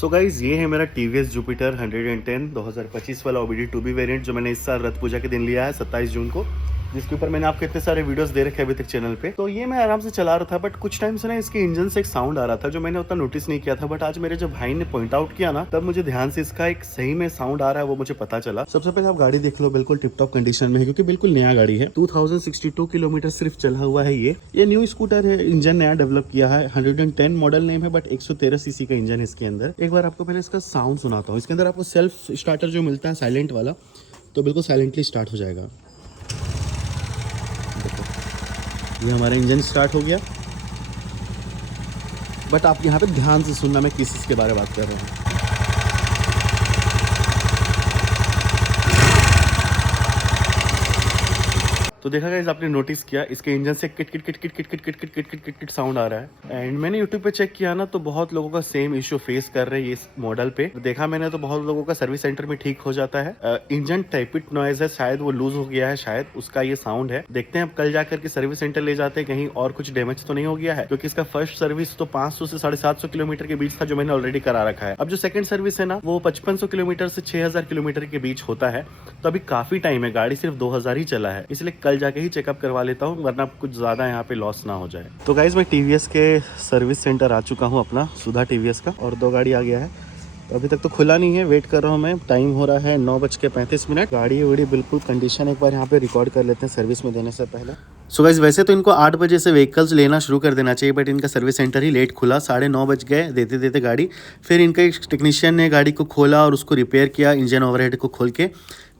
So guys ये है मेरा TVS Jupiter 110 2025 वाला OBD 2B वेरिएंट जो मैंने इस साल रथ पूजा के दिन लिया है 27 जून को, जिसके ऊपर मैंने आपको इतने सारे वीडियोस दे रखे हैं अभी तक चैनल पे। तो ये मैं आराम से चला रहा था, बट कुछ टाइम से ना इसके इंजन से एक साउंड आ रहा था जो मैंने उतना नोटिस नहीं किया था, बट आज मेरे जब भाई ने पॉइंट आउट किया ना, तब मुझे ध्यान से इसका एक सही में साउंड आ रहा है वो मुझे पता चला। सबसे पहले आप गाड़ी देख लो, बिल्कुल टिप टॉप कंडीशन में है क्योंकि बिल्कुल नया गाड़ी है। 2062 किलोमीटर सिर्फ चला हुआ है। ये न्यू स्कूटर है, इंजन नया डेवलप किया है। 110 मॉडल नेम है, बट 113 सीसी का इंजन है इसके अंदर। एक बार आपको पहले इसका साउंड सुनाता हूँ। इसके अंदर आपको सेल्फ स्टार्टर जो मिलता है साइलेंट वाला, तो बिल्कुल साइलेंटली स्टार्ट हो जाएगा। ये हमारा इंजन स्टार्ट हो गया, बट आप यहाँ पे ध्यान से सुनना मैं किस चीज़ के बारे में बात कर रहा हूँ। तो देखा गाइस, आपने नोटिस किया इसके इंजन से किट किट किट किट किट किट किट किट किट किट किट किट साउंड आ रहा है। एंड मैंने यूट्यूब पे चेक किया ना, तो बहुत लोगों का सेम इशू फेस कर रहे हैं इस मॉडल पे। देखा मैंने तो बहुत लोगों का सर्विस सेंटर में ठीक हो जाता है। इंजन टाइपिट नॉइज है, शायद वो लूज हो गया है, शायद उसका ये साउंड है। देखते हैं अब कल जाकर के सर्विस सेंटर ले जाते हैं, कहीं और कुछ डैमेज तो नहीं हो गया है, क्योंकि इसका फर्स्ट सर्विस तो 500 से 750 किलोमीटर के बीच था जो मैंने ऑलरेडी करा रखा है। अब जो सेकंड सर्विस है ना, वो 5500 किलोमीटर से 6000 किलोमीटर के बीच होता है। तो अभी काफी टाइम है, गाड़ी सिर्फ 2000 ही चला है, इसलिए कल जाके ही चेकअप करवा लेता हूँ, वरना कुछ ज्यादा यहाँ पे लॉस ना हो जाए। तो गाइज मैं TVS के सर्विस सेंटर आ चुका हूँ अपना, सुधा TVS का, और 2 गाड़ी आ गया है। तो अभी तक तो खुला नहीं है, वेट कर रहा हूँ मैं। टाइम हो रहा है 9:35। गाड़ी वड़ी बिल्कुल कंडीशन एक बार यहाँ पे रिकॉर्ड कर लेते हैं सर्विस में देने से पहले। सो गाइस वैसे तो इनको 8 बजे से व्हीकल्स लेना शुरू कर देना चाहिए, बट इनका सर्विस सेंटर ही लेट खुला। 9:30 बज गए देते देते गाड़ी। फिर इनका एक टेक्नीशियन ने गाड़ी को खोला और उसको रिपेयर किया, इंजन ओवरहेड को खोल के।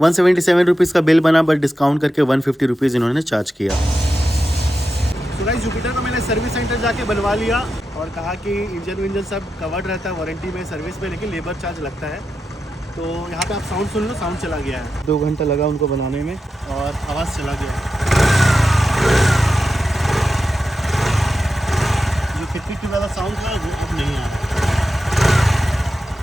177 रुपीज़ का बिल बना, बट डिस्काउंट करके 150 रुपीज़ इन्होंने चार्ज किया। तो गाइस जुपिटर को मैंने सर्विस सेंटर जाके बनवा लिया और कहा कि इंजन विंजन सब कवर्ड रहता है वारंटी में, सर्विस में, लेकिन लेबर चार्ज लगता है। तो यहाँ पे आप साउंड सुन लो, साउंड चला गया है। 2 घंटा लगा उनको बनाने में और आवाज़ चला गया है। जो खिटखिट वाला साउंड था वो अब नहीं आ रहा।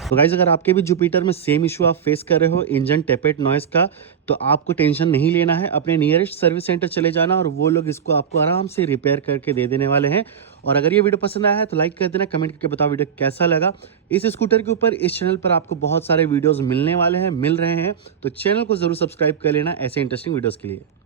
तो गाइज अगर आपके भी जुपिटर में सेम इशू आप फेस कर रहे हो इंजन टेपेट नॉइस का, तो आपको टेंशन नहीं लेना है। अपने नियरेस्ट सर्विस सेंटर चले जाना और वो लोग इसको आपको आराम से रिपेयर करके दे देने वाले हैं। और अगर ये वीडियो पसंद आया है तो लाइक कर देना, कमेंट करके बताओ वीडियो कैसा लगा। इस स्कूटर के ऊपर इस चैनल पर आपको बहुत सारे वीडियोस मिलने वाले हैं, मिल रहे हैं, तो चैनल को जरूर सब्सक्राइब कर लेना ऐसे इंटरेस्टिंग वीडियोस के लिए।